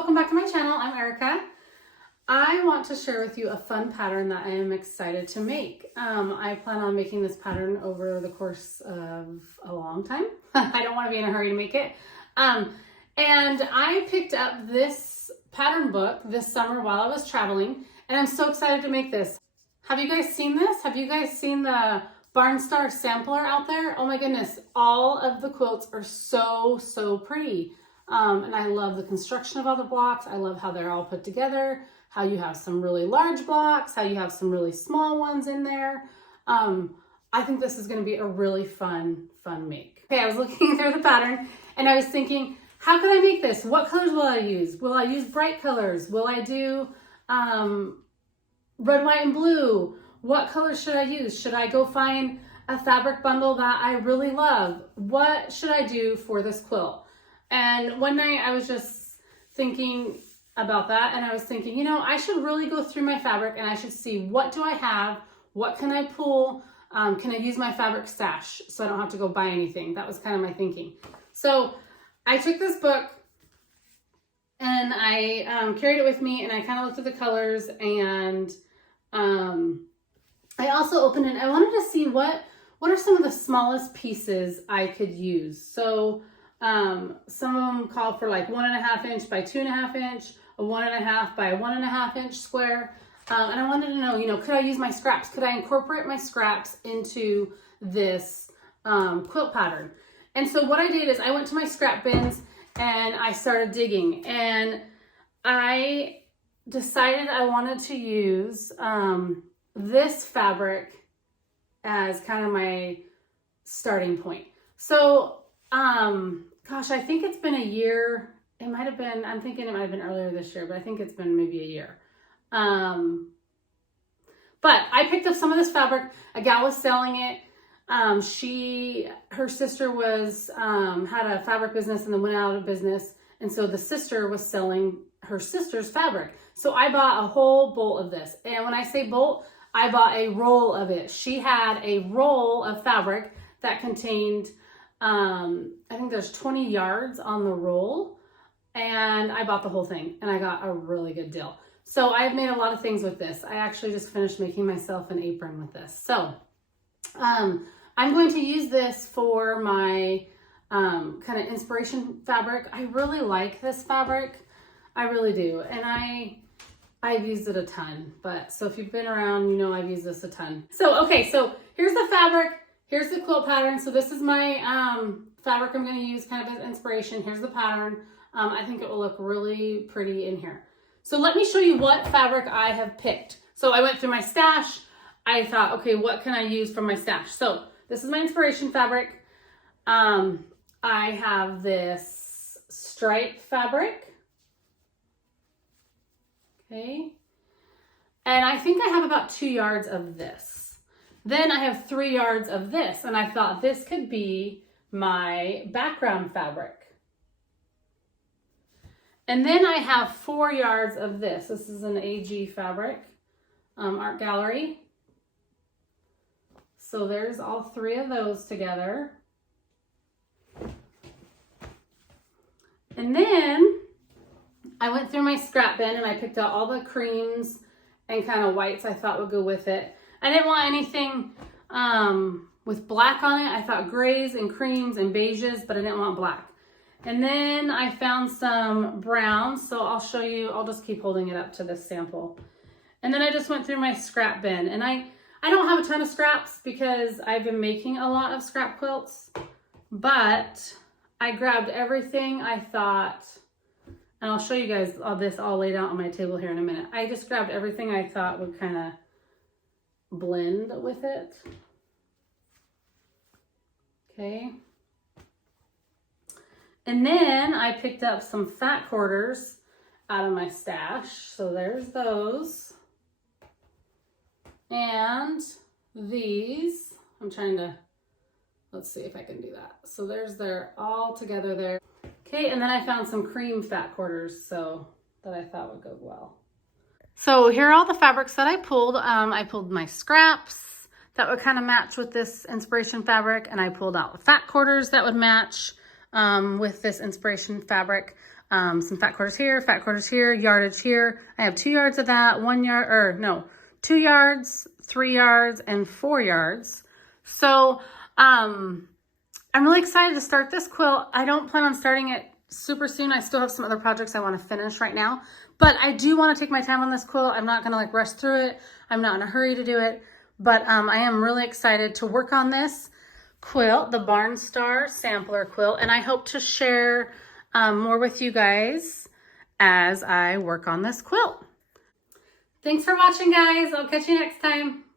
welcome back to my channel. I'm Erica. I want to share with you a fun pattern that I am excited to make. I plan on making this pattern over the course of a long time. I don't want to be in a hurry to make it. And I picked up this pattern book this summer while I was traveling, and I'm so excited to make this. Have you guys seen this? Have you guys seen the Star Sampler out there? Oh my goodness, all of the quilts are so pretty. And I love the construction of all the blocks. I love how they're all put together, how you have some really large blocks, how you have some really small ones in there. I think this is going to be a really fun make. Okay, I was looking through the pattern and I was thinking, how can I make this? What colors will I use? Will I use bright colors? Will I do red, white, and blue? What colors should I use? Should I go find a fabric bundle that I really love? What should I do for this quilt? And one night I was just thinking about that, and I was thinking, you know, I should really go through my fabric and I should see, what do I have? What can I pull? Can I use my fabric stash so I don't have to go buy anything? That was kind of my thinking. So I took this book and I carried it with me, and I kind of looked at the colors, and I also opened it. I wanted to see what are some of the smallest pieces I could use. So some of them call for like 1.5 inch by 2.5 inch, a 1.5 by 1.5 inch square. And I wanted to know, you know, could I use my scraps? Could I incorporate my scraps into this quilt pattern? And so what I did is I went to my scrap bins and I started digging, and I decided I wanted to use this fabric as kind of my starting point. So gosh, I think it's been a year. It might have been, I'm thinking it might have been earlier this year, but I think it's been maybe a year. But I picked up some of this fabric. A gal was selling it. Her sister was, had a fabric business and then went out of business. And so the sister was selling her sister's fabric. So I bought a whole bolt of this. And when I say bolt, I bought a roll of it. She had a roll of fabric that contained, I think there's 20 yards on the roll, and I bought the whole thing, and I got a really good deal. So I've made a lot of things with this. I actually just finished making myself an apron with this. So I'm going to use this for my kind of inspiration fabric. I really like this fabric. I really do. And I've used it a ton, but so if you've been around, you know I've used this a ton. So, okay, so here's the fabric. Here's the quilt pattern. So this is my fabric I'm going to use kind of as inspiration. Here's the pattern. I think it will look really pretty in here. So let me show you what fabric I have picked. So I went through my stash. I thought, okay, what can I use from my stash? So this is my inspiration fabric. I have this stripe fabric. Okay. And I think I have about 2 yards of this. Then I have 3 yards of this, and I thought this could be my background fabric. And then I have 4 yards of this. This is an AG fabric, Art Gallery. So there's all 3 of those together. And then I went through my scrap bin and I picked out all the creams and kind of whites I thought would go with it. I didn't want anything with black on it. I thought grays and creams and beiges, but I didn't want black. And then I found some browns, so I'll show you. I'll just keep holding it up to this sample. And then I just went through my scrap bin, and I don't have a ton of scraps because I've been making a lot of scrap quilts, but I grabbed everything I thought, and I'll show you guys all this all laid out on my table here in a minute. I just grabbed everything I thought would kind of blend with it. Okay. And then I picked up some fat quarters out of my stash. So there's those. And these, I'm trying to, let's see if I can do that. So they're all together there. Okay, and then I found some cream fat quarters, so that I thought would go well. So here are all the fabrics that I pulled. I pulled my scraps that would kind of match with this inspiration fabric, and I pulled out the fat quarters that would match with this inspiration fabric. some fat quarters here, yardage here. I have 2 yards of that, 1 yard, or no, 2 yards, 3 yards, and 4 yards. So I'm really excited to start this quilt. I don't plan on starting it super soon. I still have some other projects I want to finish right now, but I do want to take my time on this quilt. I'm not going to like rush through it. I'm not in a hurry to do it, but I am really excited to work on this quilt, the Star Sampler Quilt, and I hope to share more with you guys as I work on this quilt. Thanks for watching, guys. I'll catch you next time.